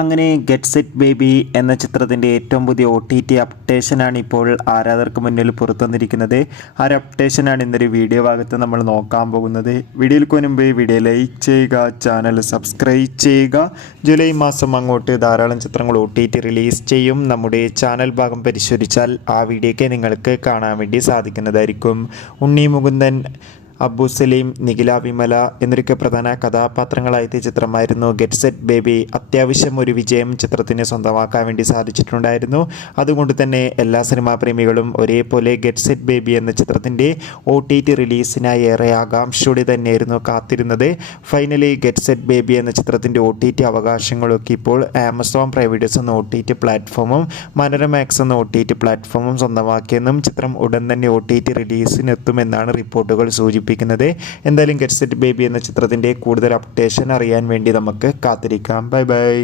അങ്ങനെ get set baby എന്ന ചിത്രത്തിൻ്റെ ഏറ്റവും പുതിയ OTT അപ്ഡേഷനാണ് ഇപ്പോൾ ആരാധകർക്ക് മുന്നിൽ പുറത്തുവന്നിരിക്കുന്നത്. ആ ഒരു അപ്ഡേഷനാണ് ഇന്നൊരു വീഡിയോ ഭാഗത്ത് നമ്മൾ നോക്കാൻ പോകുന്നത്. വീഡിയോയ്ക്ക് മുൻപ് വീഡിയോ ലൈക്ക് ചെയ്യുക, ചാനൽ സബ്സ്ക്രൈബ് ചെയ്യുക. ജൂലൈ മാസം അങ്ങോട്ട് ധാരാളം ചിത്രങ്ങൾ OTT റിലീസ് ചെയ്യും. നമ്മുടെ ചാനൽ ഭാഗം പരിശോധിച്ചാൽ ആ വീഡിയോയ്ക്ക് നിങ്ങൾക്ക് കാണാൻ വേണ്ടി സാധിക്കുന്നതായിരിക്കും. ഉണ്ണി മുകുന്ദൻ, അബു സലീം, നിഖില വിമല എന്നൊക്കെ പ്രധാന കഥാപാത്രങ്ങളായ ചിത്രമായിരുന്നു ഗെറ്റ് സെറ്റ് ബേബി. അത്യാവശ്യം ഒരു വിജയം ചിത്രത്തിന് സ്വന്തമാക്കാൻ വേണ്ടി സാധിച്ചിട്ടുണ്ടായിരുന്നു. അതുകൊണ്ട് തന്നെ എല്ലാ സിനിമാ പ്രേമികളും ഒരേപോലെ ഗെറ്റ് സെറ്റ് ബേബി എന്ന ചിത്രത്തിൻ്റെ OTT റിലീസിനായി ഏറെ ആകാംക്ഷയോടെ തന്നെയായിരുന്നു കാത്തിരുന്നത്. ഫൈനലി ഗെറ്റ് സെറ്റ് ബേബി എന്ന ചിത്രത്തിൻ്റെ OTT അവകാശങ്ങളൊക്കെ ഇപ്പോൾ ആമസോൺ പ്രൈവേറ്റേഴ്സ് എന്ന OTT പ്ലാറ്റ്ഫോമും മനോരമാക്സ് എന്ന OTT പ്ലാറ്റ്ഫോമും സ്വന്തമാക്കിയെന്നും ചിത്രം ഉടൻ തന്നെ OTT റിലീസിനെത്തുമെന്നാണ് റിപ്പോർട്ടുകൾ സൂചിപ്പിക്കുന്നത്. എന്തായാലും ഗെറ്റ് സെറ്റ് ബേബി എന്ന ചിത്രത്തിൻ്റെ കൂടുതൽ അപ്ഡേഷൻ അറിയാൻ വേണ്ടി നമുക്ക് കാത്തിരിക്കാം. Bye bye.